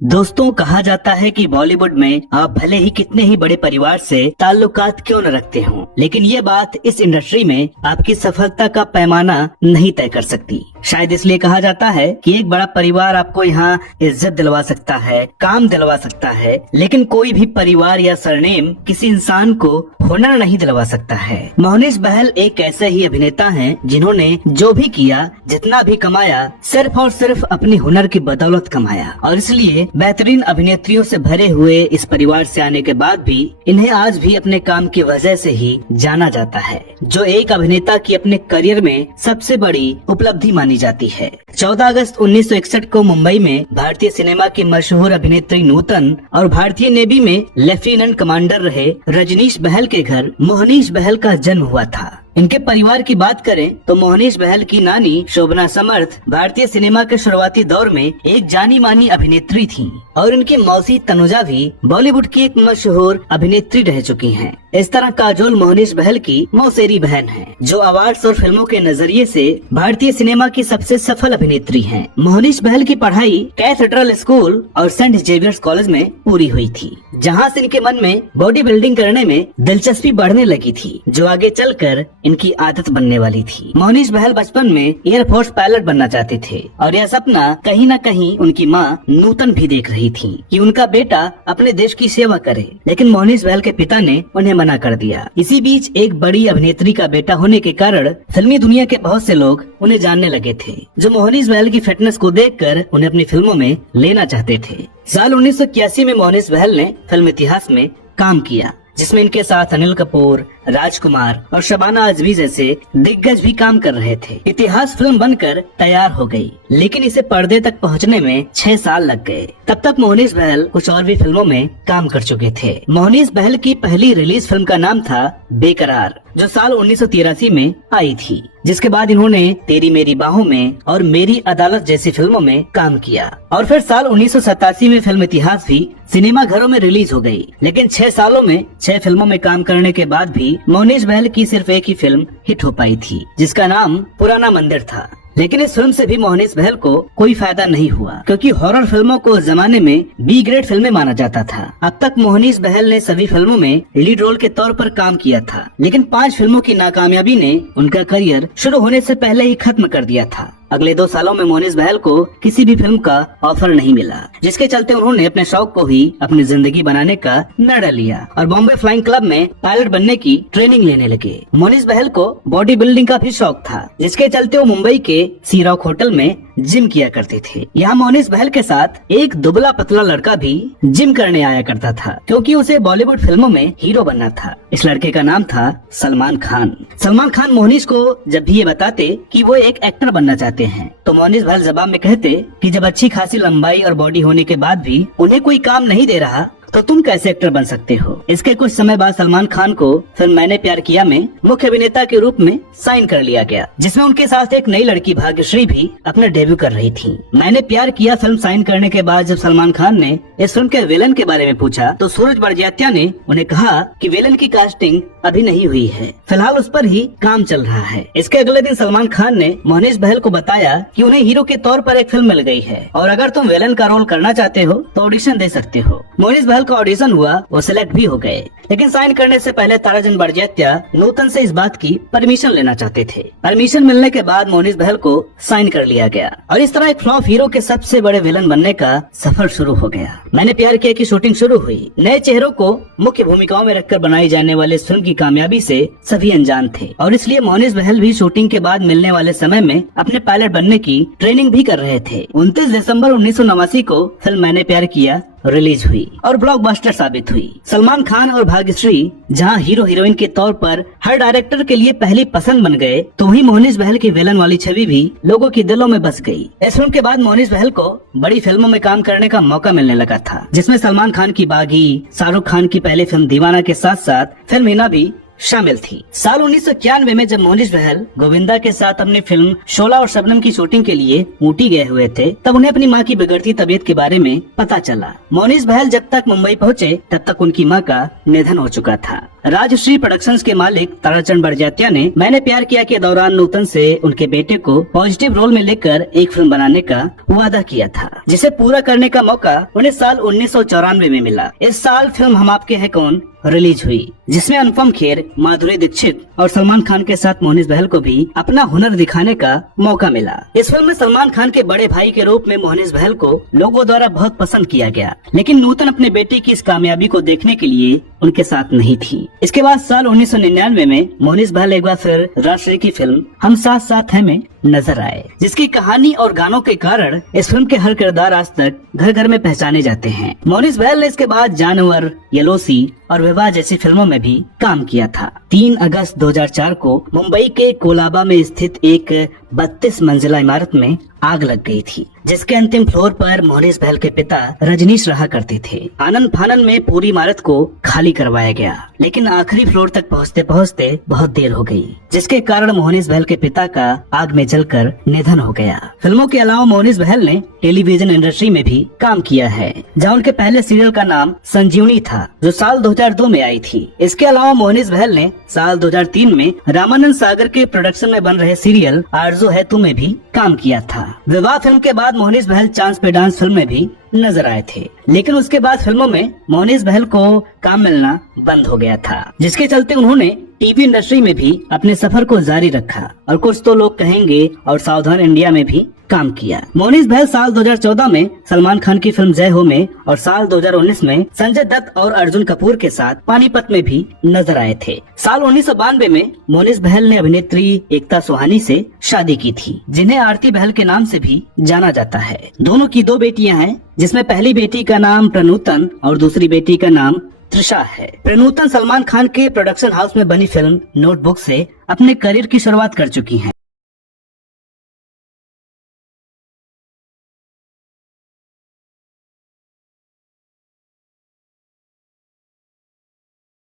दोस्तों, कहा जाता है कि बॉलीवुड में आप भले ही कितने ही बड़े परिवार से ताल्लुकात क्यों न रखते हों, लेकिन ये बात इस इंडस्ट्री में आपकी सफलता का पैमाना नहीं तय कर सकती। शायद इसलिए कहा जाता है कि एक बड़ा परिवार आपको यहाँ इज्जत दिलवा सकता है, काम दिलवा सकता है, लेकिन कोई भी परिवार या सरनेम किसी इंसान को हुनर नहीं दिलवा सकता है। मोहनीश बहल एक ऐसे ही अभिनेता हैं जिन्होंने जो भी किया, जितना भी कमाया, सिर्फ और सिर्फ अपनी हुनर की बदौलत कमाया, और इसलिए बेहतरीन अभिनेत्रियों से भरे हुए इस परिवार से आने के बाद भी इन्हें आज भी अपने काम की वजह से ही जाना जाता है, जो एक अभिनेता की अपने करियर में सबसे बड़ी उपलब्धि मानी जाती है। 14 अगस्त 1961 को मुंबई में भारतीय सिनेमा की मशहूर अभिनेत्री नूतन और भारतीय नेवी में लेफ्टिनेंट कमांडर रहे रजनीश बहल के घर मोहनीश बहल का जन्म हुआ था। इनके परिवार की बात करें तो मोहनीश बहल की नानी शोभना समर्थ भारतीय सिनेमा के शुरुआती दौर में एक जानी मानी अभिनेत्री थीं, और इनकी मौसी तनुजा भी बॉलीवुड की एक मशहूर अभिनेत्री रह चुकी हैं। इस तरह काजोल मोहनीश बहल की मौसेरी बहन है, जो अवार्ड्स और फिल्मों के नजरिए से भारतीय सिनेमा की सबसे सफल अभिनेत्री हैं। मोहनीश बहल की पढ़ाई कैथेड्रल स्कूल और सेंट जेवियर्स कॉलेज में पूरी हुई थी, जहाँ से इनके मन में बॉडी बिल्डिंग करने में दिलचस्पी बढ़ने लगी थी, जो आगे चलकर इनकी आदत बनने वाली थी। मोहनीश बहल बचपन में एयरफोर्स पायलट बनना चाहते थे, और यह सपना कहीं न कहीं उनकी माँ नूतन भी देख रही थी कि उनका बेटा अपने देश की सेवा करे, लेकिन मोहनीश बहल के पिता ने उन्हें मना कर दिया। इसी बीच एक बड़ी अभिनेत्री का बेटा होने के कारण फिल्मी दुनिया के बहुत से लोग उन्हें जानने लगे थे, जो मोहनीश बहल की फिटनेस को देखकर उन्हें अपनी फिल्मों में लेना चाहते थे। साल 1981 में मोहनीश बहल ने फिल्म इतिहास में काम किया, जिसमें इनके साथ अनिल कपूर, राजकुमार और शबाना आजमी जैसे दिग्गज भी काम कर रहे थे। इतिहास फिल्म बनकर तैयार हो गई, लेकिन इसे पर्दे तक पहुंचने में 6 साल लग गए। तब तक मोहनीश बहल कुछ और भी फिल्मों में काम कर चुके थे। मोहनीश बहल की पहली रिलीज फिल्म का नाम था बेकरार, जो साल 1983 में आई थी, जिसके बाद इन्होंने तेरी मेरी बाहों में और मेरी अदालत जैसी फिल्मों में काम किया, और फिर साल 1987 में फिल्म इतिहास भी सिनेमा घरों में रिलीज हो गई। लेकिन 6 सालों में 6 फिल्मों में काम करने के बाद भी मोहनीश बहल की सिर्फ एक ही फिल्म हिट हो पाई थी, जिसका नाम पुराना मंदिर था। लेकिन इस फिल्म से भी मोहनीश बहल को कोई फायदा नहीं हुआ, क्योंकि हॉरर फिल्मों को उस जमाने में बी ग्रेड फिल्में माना जाता था। अब तक मोहनीश बहल ने सभी फिल्मों में लीड रोल के तौर पर काम किया था, लेकिन 5 फिल्मों की नाकामयाबी ने उनका करियर शुरू होने से पहले ही खत्म कर दिया था। अगले 2 सालों में मोहनीश बहल को किसी भी फिल्म का ऑफर नहीं मिला, जिसके चलते उन्होंने अपने शौक को ही अपनी जिंदगी बनाने का निर्णय लिया और बॉम्बे फ्लाइंग क्लब में पायलट बनने की ट्रेनिंग लेने लगे। मोहनीश बहल को बॉडी बिल्डिंग का भी शौक था, जिसके चलते वो मुंबई के सी रॉक होटल में जिम किया करते थे। यहाँ मोहनीश बहल के साथ एक दुबला पतला लड़का भी जिम करने आया करता था, क्योंकि उसे बॉलीवुड फिल्मों में हीरो बनना था। इस लड़के का नाम था सलमान खान। सलमान खान मोहनीश को जब भी ये बताते कि वो एक एक्टर बनना चाहते हैं, तो मोहनीश बहल जवाब में कहते कि जब अच्छी खासी लंबाई और बॉडी होने के बाद भी उन्हें कोई काम नहीं दे रहा, तो तुम कैसे एक्टर बन सकते हो। इसके कुछ समय बाद सलमान खान को फिल्म मैंने प्यार किया में मुख्य अभिनेता के रूप में साइन कर लिया गया, जिसमें उनके साथ एक नई लड़की भाग्यश्री भी अपना डेब्यू कर रही थी। मैंने प्यार किया फिल्म साइन करने के बाद जब सलमान खान ने इस फिल्म के विलन के बारे में पूछा, तो सूरज बड़जात्या ने उन्हें कहा कि विलन की कास्टिंग अभी नहीं हुई है, फिलहाल उस पर ही काम चल रहा है। इसके अगले दिन सलमान खान ने मोहनीश बहल को बताया कि उन्हें हीरो के तौर पर एक फिल्म मिल गई है, और अगर तुम विलन का रोल करना चाहते हो तो ऑडिशन दे सकते हो। मोहनीश बहल का ऑडिशन हुआ, वो सिलेक्ट भी हो गए, लेकिन साइन करने से पहले ताराचंद बड़जात्या नूतन से इस बात की परमिशन लेना चाहते थे। परमिशन मिलने के बाद मोहनीश बहल को साइन कर लिया गया, और इस तरह एक फ्लॉप हीरो के सबसे बड़े विलन बनने का सफर शुरू हो गया। मैंने प्यार किया की शूटिंग शुरू हुई। नए चेहरों को मुख्य भूमिकाओं में रखकर बनाई जाने वाले इस फिल्म की कामयाबी से सभी अनजान थे, और इसलिए मोहनीश बहल भी शूटिंग के बाद मिलने वाले समय में अपने पायलट बनने की ट्रेनिंग भी कर रहे थे। 29 दिसंबर 1989 को फिल्म मैंने प्यार किया रिलीज हुई और ब्लॉकबस्टर साबित हुई। सलमान खान और भाग्यश्री जहां हीरो हीरोइन के तौर पर हर डायरेक्टर के लिए पहली पसंद बन गए, तो वहीं मोहनीश बहल की विलन वाली छवि भी लोगों के दिलों में बस गई। इस फिल्म के बाद मोहनीश बहल को बड़ी फिल्मों में काम करने का मौका मिलने लगा था, जिसमें सलमान खान की बागी, शाहरुख खान की पहली फिल्म दीवाना के साथ साथ फिल्म हिना भी शामिल थी। साल 1991 में जब मोनिश बहल गोविंदा के साथ अपनी फिल्म शोला और शबनम की शूटिंग के लिए ऊटी गए हुए थे, तब उन्हें अपनी मां की बिगड़ती तबीयत के बारे में पता चला। मोनिश बहल जब तक मुंबई पहुंचे तब तक उनकी मां का निधन हो चुका था। राजश्री प्रोडक्शंस के मालिक ताराचंद बड़जात्या ने मैंने प्यार किया के दौरान नूतन से उनके बेटे को पॉजिटिव रोल में लेकर एक फिल्म बनाने का वादा किया था, जिसे पूरा करने का मौका उन्हें साल 1994 में मिला। इस साल फिल्म हम आपके हैं कौन रिलीज हुई, जिसमें अनुपम खेर, माधुरी दीक्षित और सलमान खान के साथ मोनिश बहल को भी अपना हुनर दिखाने का मौका मिला। इस फिल्म में सलमान खान के बड़े भाई के रूप में मोनिश बहल को लोगों द्वारा बहुत पसंद किया गया, लेकिन नूतन अपने बेटे की इस कामयाबी को देखने के लिए उनके साथ नहीं थी। इसके बाद साल 1999 में मोनिश बहल एक बार फिर राजश्री की फिल्म हम साथ साथ हैं में नजर आए, जिसकी कहानी और गानों के कारण इस फिल्म के हर किरदार आज तक घर घर में पहचाने जाते हैं। मोनिश बहल ने इसके बाद जानवर, येलोसी और विवाह जैसी फिल्मों में भी काम किया था। 3 अगस्त 2004 को मुंबई के कोलाबा में स्थित एक 32 मंजिला इमारत में आग लग गई थी, जिसके अंतिम फ्लोर पर मोनिश बहल के पिता रजनीश रहा करते थे। आनन फानन में पूरी इमारत को खाली करवाया गया, लेकिन आखिरी फ्लोर तक पहुंचते पहुंचते बहुत देर हो गई, जिसके कारण मोनिश बहल के पिता का आग में जलकर निधन हो गया। फिल्मों के अलावा मोनिश बहल ने टेलीविजन इंडस्ट्री में भी काम किया है, जहां उनके पहले सीरियल का नाम संजीवनी था, जो साल 2002 में आई थी। इसके अलावा मोनिश बहल ने साल 2003 में रामानंद सागर के प्रोडक्शन में बन रहे सीरियल आरज़ू है तू में भी काम किया था। विवाह फिल्म के बाद मोनिश बहल चांस पे डांस फिल्म में भी नजर आए थे, लेकिन उसके बाद फिल्मों में मोनिश बहल को काम मिलना बंद हो गया था, जिसके चलते उन्होंने टीवी इंडस्ट्री में भी अपने सफर को जारी रखा और कुछ तो लोग कहेंगे और सावधान इंडिया में भी काम किया। मोनिश बहल साल 2014 में सलमान खान की फिल्म जय हो में और साल 2019 में संजय दत्त और अर्जुन कपूर के साथ पानीपत में भी नजर आए थे। साल 1992 में मोनिश बहल ने अभिनेत्री एकता सुहानी से शादी की थी, जिन्हें आरती बहल के नाम से भी जाना जाता है। दोनों की 2 बेटियां हैं, जिसमें पहली बेटी का नाम प्रनूतन और दूसरी बेटी का नाम त्रिशा है। प्रनूतन सलमान खान के प्रोडक्शन हाउस में बनी फिल्म नोटबुक से अपने करियर की शुरुआत कर चुकी हैं।